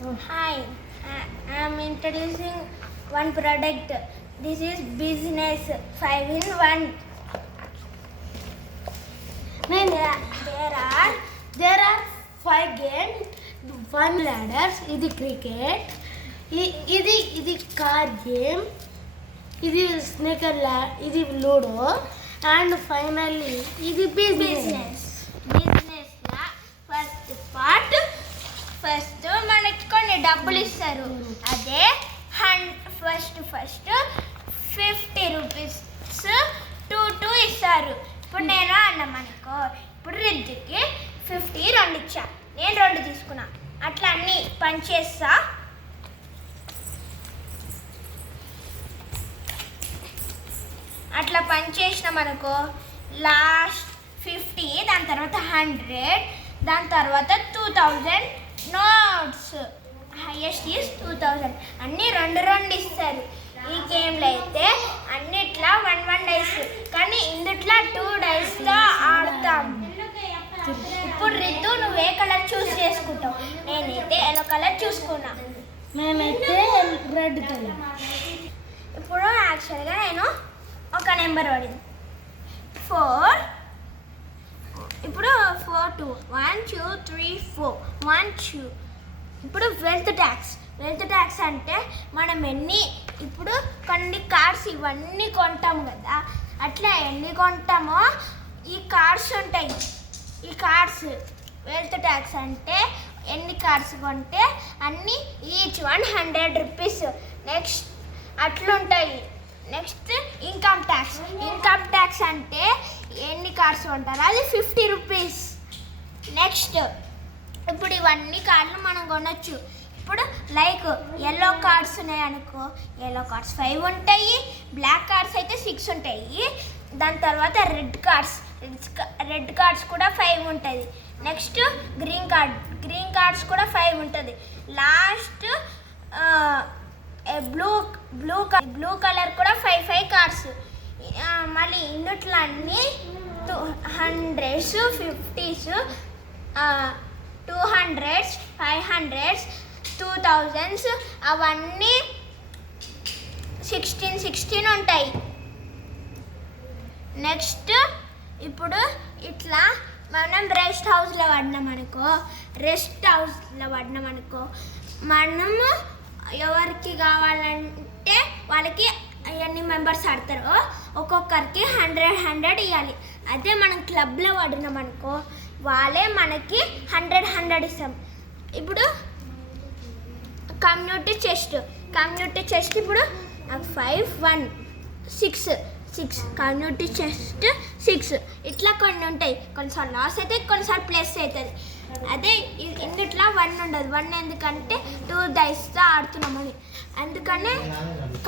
Hi, I am introducing one product. This is business 5 in 1. There are 5 games, 1 ladders. This cricket. This is car game. This is snake and ladder. This is ludo. And finally, this is business. Business la first part. First మనకి కొన్ని డబ్బులు ఇస్తారు. అదే first 50 rupees two ఇస్తారు. ఇప్పుడు నేను అన్నమనుకో, ఇప్పుడు రిద్దికి 50 2 ఇచ్చా, నేను 2 తీసుకున్నా. అట్లా అన్నీ పనిచేస్తా. అట్లా పనిచేసినామనుకో, లాస్ట్ 50, దాని తర్వాత 100, దాని తర్వాత 2000 నోట్స్. Highest is 2000. అన్నీ 2 ఇస్తారు. ఈ గేమ్లో అయితే అన్నిట్లా 1 డైస్, కానీ ఇందుట్లో 2 డైస్తో ఆడతాం. ఇప్పుడు రిద్దు నువ్వు ఏ కలర్ చూస్ చేసుకుంటావు? నేనైతే ఎల్లో కలర్ చూసుకున్నా. నేనైతే రెడ్ కలర్. ఇప్పుడు యాక్చువల్గా నేను ఒక నెంబర్ పడింది 4. ఇప్పుడు 4 2 1 2 3 4 1 2. ఇప్పుడు వెల్త్ ట్యాక్స్ అంటే మనం ఇప్పుడు కొన్ని కార్డ్స్ ఇవన్నీ కొంటాము కదా, అట్లా ఎన్ని కొంటామో ఈ కార్డ్స్ ఉంటాయి. ఈ కార్డ్స్ వెల్త్ ట్యాక్స్ అంటే ఎన్ని కార్డ్స్ కొంటే అన్నీ ఈచ్ 100 రూపీస్. నెక్స్ట్ అట్లుంటాయి. నెక్స్ట్ ఇన్కమ్ ట్యాక్స్ అంటే ఎన్ని కార్డ్స్ కొంటారో అది 50 రూపీస్. నెక్స్ట్ ఇప్పుడు ఇవన్నీ కార్డులు మనం కొనొచ్చు. ఇప్పుడు లైక్ ఎల్లో కార్డ్స్ ఉన్నాయనుకో, ఎల్లో కార్డ్స్ 5 ఉంటాయి, బ్లాక్ కార్డ్స్ అయితే 6 ఉంటాయి. దాని తర్వాత రెడ్ కార్డ్స్ కూడా 5 ఉంటుంది. నెక్స్ట్ గ్రీన్ కార్డ్స్ కూడా 5 ఉంటుంది. లాస్ట్ బ్లూ కలర్ కూడా 5 కార్డ్స్. మళ్ళీ ఇందుట్లో అన్నీ 100s 50s 200s 500s 2000s అవన్నీ 16 ఉంటాయి. నెక్స్ట్ ఇప్పుడు ఇట్లా మనం రెస్ట్ హౌస్లో పడినామనుకో, మనము ఎవరికి కావాలంటే వాళ్ళకి ఎన్ని మెంబర్స్ ఆడతారో ఒక్కొక్కరికి 100 ఇవ్వాలి. అదే మనం క్లబ్లో పడినామనుకో, వాళ్ళే మనకి 100 ఇస్తాం. ఇప్పుడు కమ్యూనిటీ చెస్ట్ ఇప్పుడు 5 1 6 కమ్యూనిటీ చెస్ట్ 6 ఇట్లా కొన్ని ఉంటాయి. కొన్నిసార్లు లాస్ అవుతాయి, కొన్నిసార్లు ప్లస్ అవుతుంది. అదే ఇందుట్లో 1 ఉండదు. 1 ఎందుకంటే 2 డైస్తో ఆడుతున్నామని, అందుకనే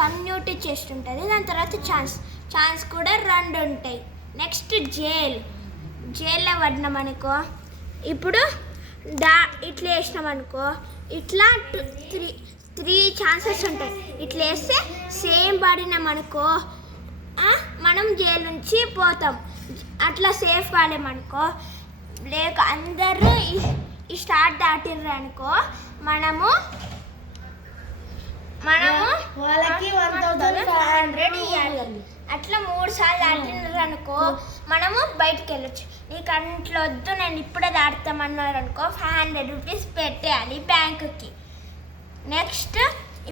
కమ్యూనిటీ చెస్ట్ ఉంటుంది. దాని తర్వాత ఛాన్స్ కూడా 2 ఉంటాయి. నెక్స్ట్ జైల్లో పడినామనుకో, ఇప్పుడు ఇట్లా వేసినామనుకో, ఇట్లా 3 ఛాన్సెస్ ఉంటాయి. ఇట్లా వేస్తే సేమ్ పడినామనుకో మనం జైలు నుంచి పోతాం. అట్లా సేఫ్ కాలేమనుకో, లేక అందరూ ఈ స్టార్ట్ దాటిర్రు అనుకో, మనము వాళ్ళకి 1500 ఇవ్వాలి. అట్లా 3 సార్లు దాటినారు అనుకో మనము బయటికి వెళ్ళొచ్చు. నీకు అంట్లో వద్దు, నేను ఇప్పుడే దాటుతామన్నారు అనుకో 500 రూపీస్ పెట్టేయాలి బ్యాంకుకి. నెక్స్ట్